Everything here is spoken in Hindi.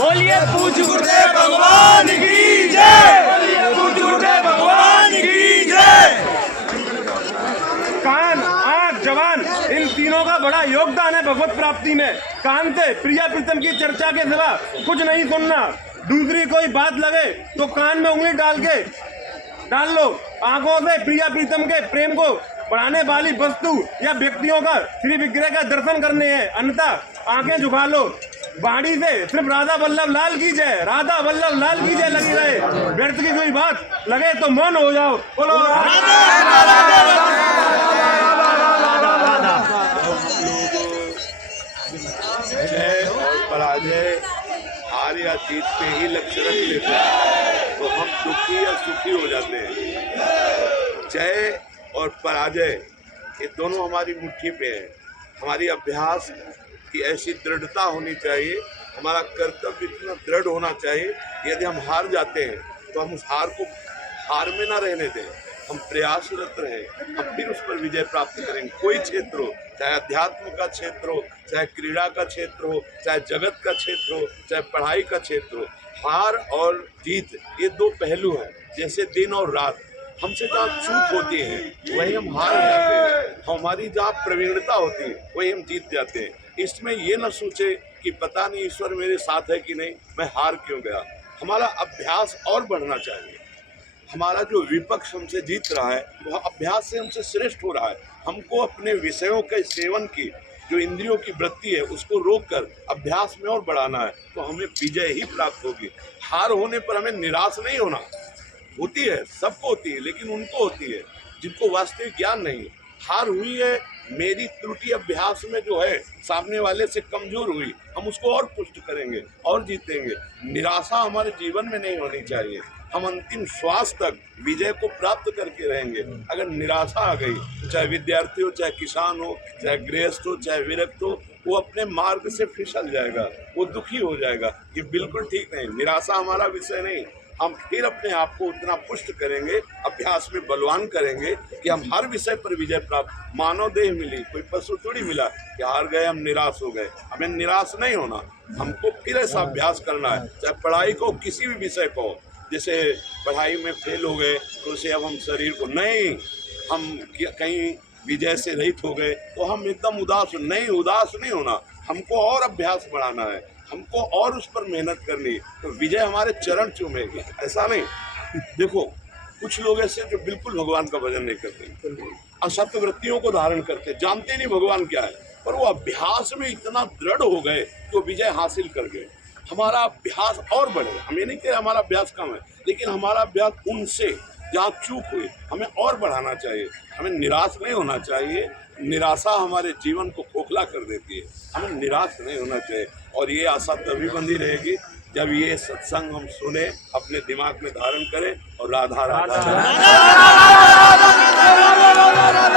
बोलिए पूज्य गुरुदेव भगवान की जय। बोलिए पूज्य गुरुदेव भगवान की जय। कान, आँख, जबान, इन तीनों का बड़ा योगदान है भगवत प्राप्ति में। कान से प्रिया प्रीतम की चर्चा के सिवा कुछ नहीं सुनना। दूसरी कोई बात लगे तो कान में उंगली डाल लो। आंखों से प्रिया प्रीतम के प्रेम को बढ़ाने वाली वस्तु या व्यक्तियों का श्री विग्रह का दर्शन करने हैं, अन्यथा आंखें झुका लो। बाड़ी से सिर्फ राधा वल्लभ लाल की जय, राधा वल्लभ लाल की जय लगी रहे। व्यर्थ की कोई बात लगे तो मौन हो जाओ। बोलो जय और पराजय, हार या जीत पे ही लक्ष्य रख लेते हैं तो हम दुखी या सुखी हो जाते हैं। जय और पराजय ये दोनों हमारी मुट्ठी पे है। हमारी अभ्यास की ऐसी दृढ़ता होनी चाहिए, हमारा कर्तव्य इतना दृढ़ होना चाहिए। यदि हम हार जाते हैं तो हम उस हार को हार में ना रहने दें, हम प्रयासरत रहें, हम फिर उस पर विजय प्राप्त करेंगे। कोई क्षेत्र हो, चाहे अध्यात्म का क्षेत्र हो, चाहे क्रीड़ा का क्षेत्र हो, चाहे जगत का क्षेत्र हो, चाहे पढ़ाई का क्षेत्र हो, हार और जीत ये दो पहलू हैं। जैसे दिन और रात, हमसे जहाँ चूक होती है वही हम हार जाते हैं, हमारी जहाँ प्रवीणता होती है वही हम जीत जाते हैं। इसमें ये न सोचे कि पता नहीं ईश्वर मेरे साथ है कि नहीं, मैं हार क्यों गया। हमारा अभ्यास और बढ़ना चाहिए। हमारा जो विपक्ष हमसे जीत रहा है वह अभ्यास से हमसे श्रेष्ठ हो रहा है। हमको अपने विषयों के सेवन की जो इंद्रियों की वृत्ति है उसको रोककर अभ्यास में और बढ़ाना है, तो हमें विजय ही प्राप्त होगी। हार होने पर हमें निराश नहीं होना। होती है, सबको होती है, लेकिन उनको होती है जिनको वास्तविक ज्ञान नहीं। हार हुई है, मेरी त्रुटि अभ्यास में जो है सामने वाले से कमजोर हुई, हम उसको और पुष्ट करेंगे और जीतेंगे। निराशा हमारे जीवन में नहीं होनी चाहिए। हम अंतिम श्वास तक विजय को प्राप्त करके रहेंगे। अगर निराशा आ गई, चाहे विद्यार्थी हो, चाहे किसान हो, चाहे गृहस्थ हो, चाहे विरक्त हो, वो अपने मार्ग से फिसल जाएगा, वो दुखी हो जाएगा। ये बिल्कुल ठीक नहीं। निराशा हमारा विषय नहीं। हम फिर अपने आप को उतना पुष्ट करेंगे, अभ्यास में बलवान करेंगे कि हम हर विषय पर विजय प्राप्त। मानव देह मिली, कोई पशु थोड़ी मिला कि हार गए हम निराश हो गए। हमें निराश नहीं होना, हमको फिर ऐसा अभ्यास करना है। चाहे पढ़ाई को, किसी भी विषय को, जैसे पढ़ाई में फेल हो गए तो उसे अब हम शरीर को नहीं, हम कहीं विजय से रहित हो गए तो हम एकदम उदास नहीं होना। हमको और अभ्यास बढ़ाना है, हमको और उस पर मेहनत करनी है, तो विजय हमारे चरण चूमेगी। ऐसा नहीं, देखो कुछ लोग ऐसे जो बिल्कुल भगवान का भजन नहीं करते, असत्य वृत्तियों को धारण करते, जानते नहीं भगवान क्या है, पर वो अभ्यास में इतना दृढ़ हो गए तो विजय हासिल कर गए। हमारा अभ्यास और बढ़े। हम ये नहीं कह रहे हमारा अभ्यास कम है, लेकिन हमारा अभ्यास उनसे जहाँ चूक हुई हमें और बढ़ाना चाहिए। हमें निराश नहीं होना चाहिए। निराशा हमारे जीवन को खोखला कर देती है। हमें निराश नहीं होना चाहिए। और ये आशा तभी बंधी रहेगी जब ये सत्संग हम सुने, अपने दिमाग में धारण करें और राधा राधा, राधा, राधा, राधा, राधा, राधा, राधा, राधा, राधा, राधा,